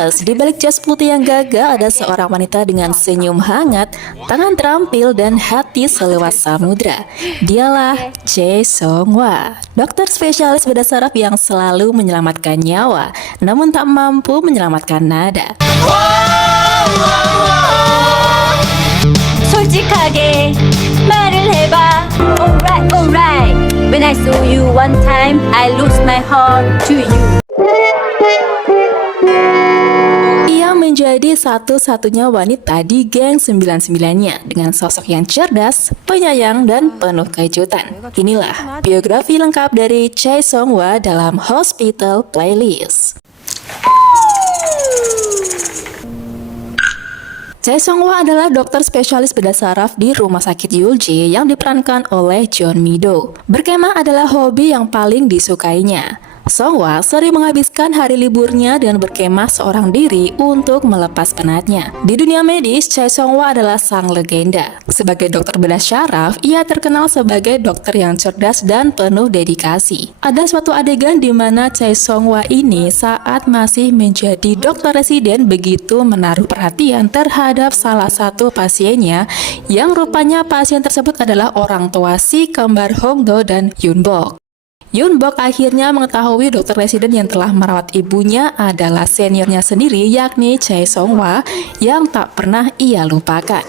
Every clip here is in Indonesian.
Yes, di balik jas putih yang gagah ada seorang wanita dengan senyum hangat, tangan terampil, dan hati seluas samudra. Dialah Chae Song-hwa, dokter spesialis bedah saraf yang selalu menyelamatkan nyawa, namun tak mampu menyelamatkan nada. 솔직하게 말을 해봐. Alright, alright. When I saw you one time, I lost my heart to you. Ia menjadi satu-satunya wanita di geng 99-nya dengan sosok yang cerdas, penyayang, dan penuh kejutan. Inilah biografi lengkap dari Chae Song-hwa dalam Hospital Playlist. Chae Song-hwa adalah dokter spesialis bedah saraf di Rumah Sakit Yulji yang diperankan oleh John Mi-do. Berkemah adalah hobi yang paling disukainya. Song-hwa sering menghabiskan hari liburnya dan berkemah seorang diri untuk melepas penatnya. Di dunia medis, Chae Song-hwa adalah sang legenda. Sebagai dokter bedah syaraf, ia terkenal sebagai dokter yang cerdas dan penuh dedikasi. Ada suatu adegan di mana Chae Song-hwa ini saat masih menjadi dokter residen begitu menaruh perhatian terhadap salah satu pasiennya yang rupanya pasien tersebut adalah orang tua si kembar Hong-do dan Yoon-bok. Yoon-bok akhirnya mengetahui dokter residen yang telah merawat ibunya adalah seniornya sendiri, yakni Chae Song-hwa yang tak pernah ia lupakan.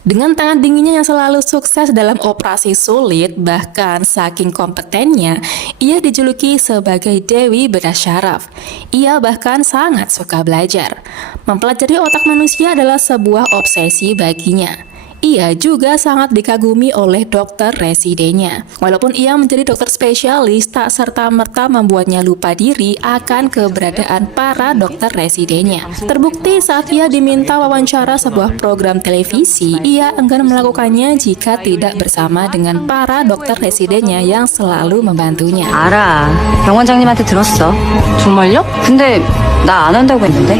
Dengan tangan dinginnya yang selalu sukses dalam operasi sulit, bahkan saking kompetennya, ia dijuluki sebagai Dewi Bedah Syaraf. Ia bahkan sangat suka belajar. Mempelajari otak manusia adalah sebuah obsesi baginya. Ia juga sangat dikagumi oleh dokter residennya. Walaupun ia menjadi dokter spesialis, tak serta-merta membuatnya lupa diri akan keberadaan para dokter residennya. Terbukti saat ia diminta wawancara sebuah program televisi, ia enggan melakukannya jika tidak bersama dengan para dokter residennya yang selalu membantunya. 알아. 병원장님한테 들었어. 정말요? 근데 나 안 한다고 했는데.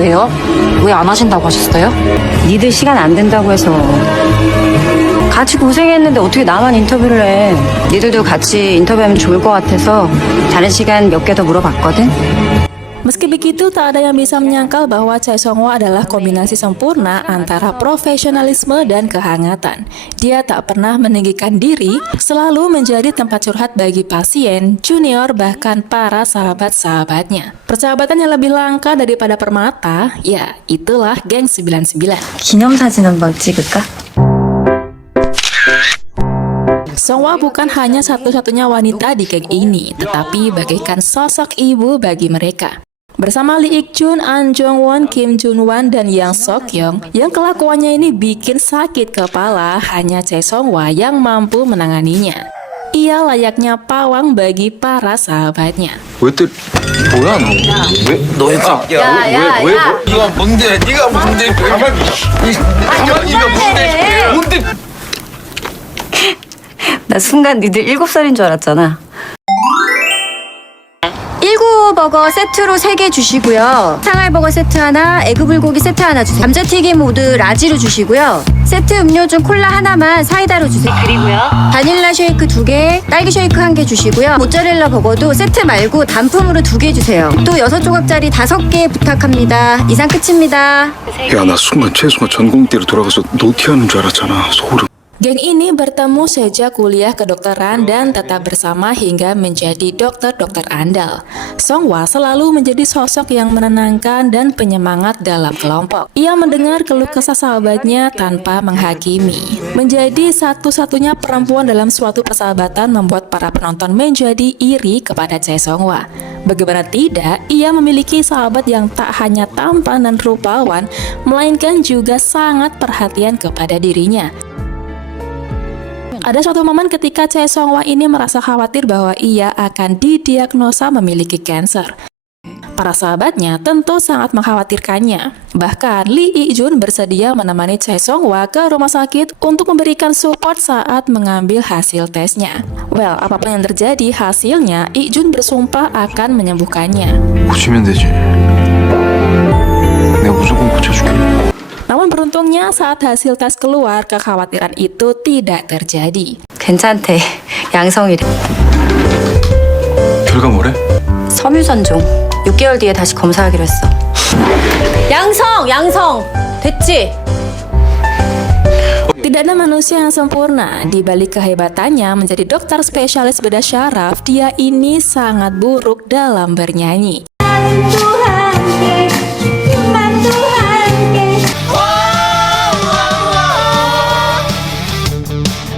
왜요? 왜 안 하신다고 하셨어요? 니들 시간 안 된다고 해서. 같이 고생했는데 어떻게 나만 인터뷰를 해. 니들도 같이 인터뷰하면 좋을 것 같아서 다른 시간 몇 개 더 물어봤거든. Meski begitu, tak ada yang bisa menyangkal bahwa Chae Song-hwa adalah kombinasi sempurna antara profesionalisme dan kehangatan. Dia tak pernah meninggikan diri, selalu menjadi tempat curhat bagi pasien, junior, bahkan para sahabat-sahabatnya. Persahabatan yang lebih langka daripada permata, ya itulah geng 99. 기념사진 한번 찍을까? Song-hwa bukan hanya satu-satunya wanita di geng ini, tetapi bagaikan sosok ibu bagi mereka. Bersama Lee Ik-jun, An Jong-won, Kim Jun-wan, dan Yang Sok-young, yang kelakuannya ini bikin sakit kepala, hanya Chae Song-hwa yang mampu menanganinya. Ia layaknya pawang bagi para sahabatnya. 왜 때? 뭐야 너? 왜? 너희가 왜? 네가 뭔데? 네가 뭔데? 가만히 네가 뭔데? 나 순간 니들 7살인 줄 알았잖아. 19버거 세트로 3개 주시고요. 상알버거 세트 하나, 에그불고기 세트 하나 주세요. 감자튀김 모두 라지로 주시고요. 세트 음료 중 콜라 하나만 사이다로 주세요. 그리고요. 바닐라 쉐이크 2개, 딸기 쉐이크 1개 주시고요. 모짜렐라 버거도 세트 말고 단품으로 2개 주세요. 또 6조각짜리 5개 부탁합니다. 이상 끝입니다. 야, 나 순간 최수가 전공대로 돌아가서 노티하는 줄 알았잖아. 소름. Geng ini bertemu sejak kuliah kedokteran dan tetap bersama hingga menjadi dokter-dokter andal. Song-hwa selalu menjadi sosok yang menenangkan dan penyemangat dalam kelompok. Ia mendengar keluh kesah sahabatnya tanpa menghakimi. Menjadi satu-satunya perempuan dalam suatu persahabatan membuat para penonton menjadi iri kepada Chae Song-hwa. Bagaimana tidak, ia memiliki sahabat yang tak hanya tampan dan rupawan, melainkan juga sangat perhatian kepada dirinya. Ada suatu momen ketika Chae Song-hwa ini merasa khawatir bahwa ia akan didiagnosa memiliki kanker. Para sahabatnya tentu sangat mengkhawatirkannya. Bahkan Lee Ik-jun bersedia menemani Chae Song-hwa ke rumah sakit untuk memberikan support saat mengambil hasil tesnya. Well, apapun yang terjadi hasilnya, Ik-jun bersumpah akan menyembuhkannya. 고치면 되지. 내가 무조건 고쳐줄게. Namun beruntungnya saat hasil tes keluar, kekhawatiran itu tidak terjadi. 괜찮대. 양성이래. 결과 뭐래? 섬유선종. 6개월 뒤에 다시 검사하기로 했어. 양성! 됐지? Tidak ada manusia yang sempurna. Di balik kehebatannya menjadi dokter spesialis bedah syaraf, dia ini sangat buruk dalam bernyanyi.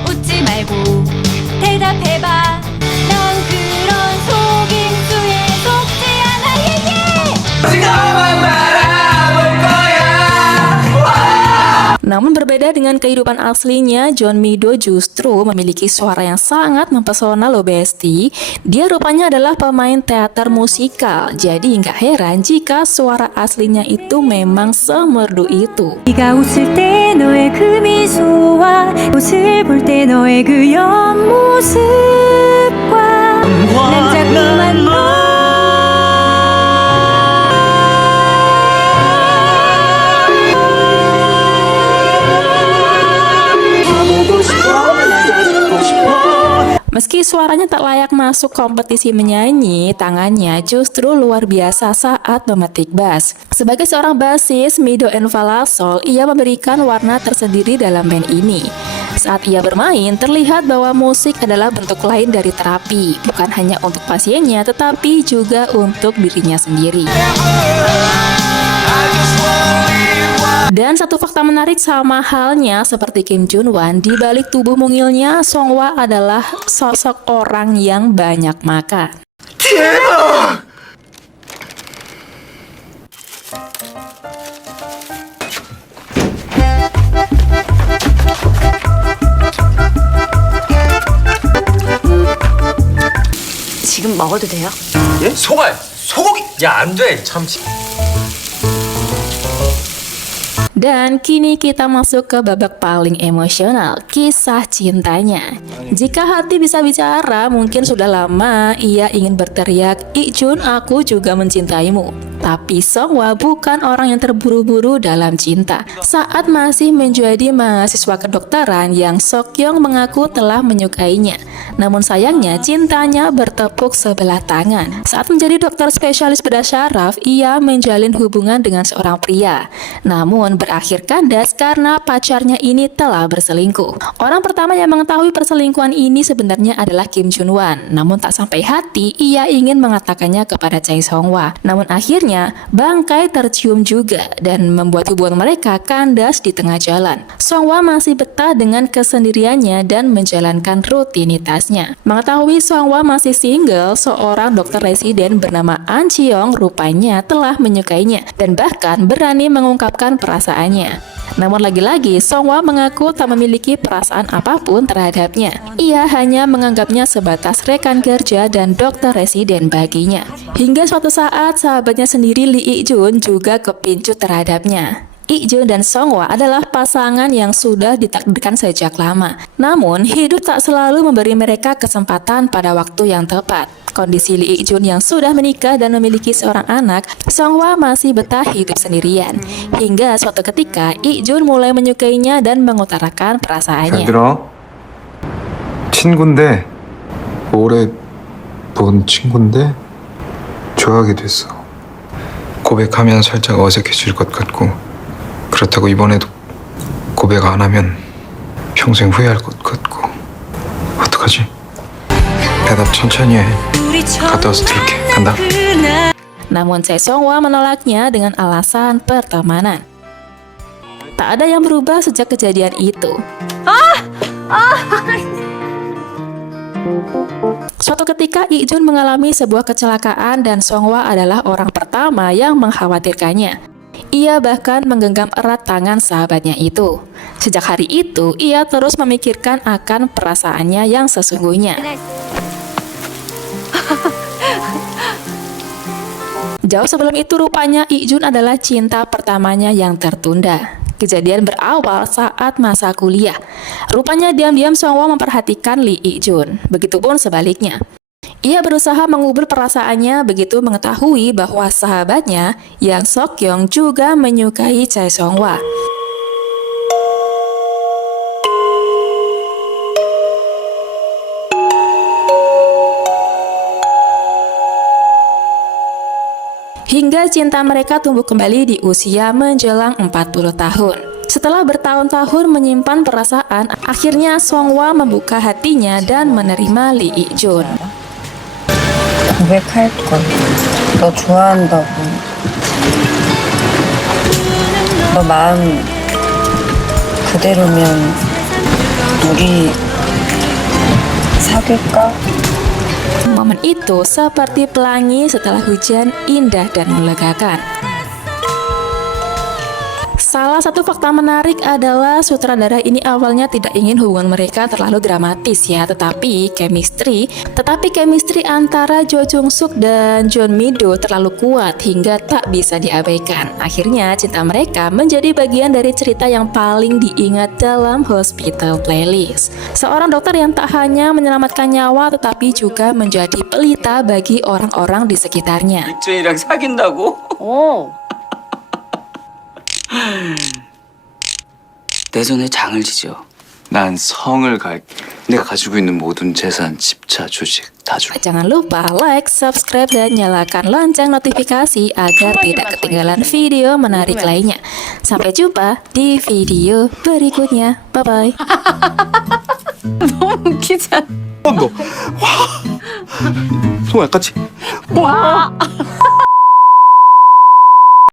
웃지 말고 대답해봐. 난 그런 속임수에 속지 않아. Namun berbeda dengan kehidupan aslinya, John Mido justru memiliki suara yang sangat mempesona loh Besti. Dia rupanya adalah pemain teater musikal, jadi nggak heran jika suara aslinya itu memang semerdu itu. 네가 웃을 때 너의 그 미소와 옷을 볼 때 너의 그 옆모습과 난 자꾸만 너 Meski suaranya tak layak masuk kompetisi menyanyi, tangannya justru luar biasa saat memetik bass. Sebagai seorang bassis Mido Envalasol, ia memberikan warna tersendiri dalam band ini. Saat ia bermain, terlihat bahwa musik adalah bentuk lain dari terapi, bukan hanya untuk pasiennya, tetapi juga untuk dirinya sendiri. Dan satu fakta menarik sama halnya seperti Kim Junwan, di balik tubuh mungilnya, Songhwa adalah sosok orang yang banyak makan. 지금 먹어도 돼요? 예? 소갈! 소고기! 야, 안 돼! 참. Dan kini kita masuk ke babak paling emosional, kisah cintanya. Jika hati bisa bicara, mungkin sudah lama ia ingin berteriak, "Ikjun, aku juga mencintaimu." Tapi Songhwa bukan orang yang terburu-buru dalam cinta. Saat masih menjadi mahasiswa kedokteran, Yang Seokyeong mengaku telah menyukainya. Namun sayangnya cintanya bertepuk sebelah tangan. Saat menjadi dokter spesialis bedah syaraf, ia menjalin hubungan dengan seorang pria. Namun berakhir kandas karena pacarnya ini telah berselingkuh. Orang pertama yang mengetahui perselingkuhan ini sebenarnya adalah Kim Junwan. Namun tak sampai hati, ia ingin mengatakannya kepada Chae Songhwa. Namun akhirnya bangkai tercium juga dan membuat hubungan mereka kandas di tengah jalan. Songhwa masih betah dengan kesendiriannya dan menjalankan rutinitasnya. Mengetahui Songhwa masih single, seorang dokter residen bernama An Cheong rupanya telah menyukainya dan bahkan berani mengungkapkan perasaannya. Namun lagi-lagi, Songhwa mengaku tak memiliki perasaan apapun terhadapnya. Ia hanya menganggapnya sebatas rekan kerja dan dokter residen baginya. Hingga suatu saat, sahabatnya sendiri Lee Ik-jun juga kepincut terhadapnya. Ik-jun dan Songhwa adalah pasangan yang sudah ditakdirkan sejak lama. Namun, hidup tak selalu memberi mereka kesempatan pada waktu yang tepat. Kondisi Lee Ik-jun yang sudah menikah dan memiliki seorang anak, Songhwa masih betah hidup sendirian. Hingga suatu ketika, Ik-jun mulai menyukainya dan mengutarakan perasaannya. 잘 들어. 친구인데 오래 본 친구인데 좋아하게 됐어. 고백하면 살짝 어색해질 것 같고 그렇다고 이번에도 고백 안 하면 평생 후회할 것 같고 어떡하지? 대답 천천히 해. 갔다 와서 들을게. 간다. Namun Chae Songhwa menolaknya dengan alasan pertemanan. Tak ada yang berubah sejak kejadian itu. Suatu ketika Ik-jun mengalami sebuah kecelakaan dan Songhwa adalah orang pertama yang mengkhawatirkannya. Ia bahkan menggenggam erat tangan sahabatnya itu. Sejak hari itu, ia terus memikirkan akan perasaannya yang sesungguhnya. Jauh sebelum itu rupanya Ik-jun adalah cinta pertamanya yang tertunda. Kejadian berawal saat masa kuliah. Rupanya diam-diam Songhwa memperhatikan Lee Ik-jun. Begitupun sebaliknya. Ia berusaha mengubur perasaannya begitu mengetahui bahwa sahabatnya Yang Seokyeong juga menyukai Chae Songhwa. hingga cinta mereka tumbuh kembali di usia menjelang 40 tahun. Setelah bertahun-tahun menyimpan perasaan, akhirnya Songhwa membuka hatinya dan menerima Lee Ik-jun. 고백할 걸. 너 좋아한다고. 너 마음 그대로면 우리 사귈까? Momen itu seperti pelangi setelah hujan, indah dan melegakan. Salah satu fakta menarik adalah sutradara ini awalnya tidak ingin hubungan mereka terlalu dramatis ya, tetapi chemistry antara Jo Jung Suk dan Jeon Mi Do terlalu kuat hingga tak bisa diabaikan. Akhirnya cinta mereka menjadi bagian dari cerita yang paling diingat dalam Hospital Playlist. Seorang dokter yang tak hanya menyelamatkan nyawa tetapi juga menjadi pelita bagi orang-orang di sekitarnya. 육전이랑 사귄다고? 어. 내 손에 장을 지져. 난 성을 갈. 내가 가지고 있는 모든 재산, 집차, 주식 다 줄. Jangan lupa like, subscribe, dan nyalakan lonceng notifikasi agar tidak ketinggalan video menarik lainnya. Sampai jumpa di video berikutnya. Bye-bye. 웃기잖아. 너. 와. 송 약같이. 와.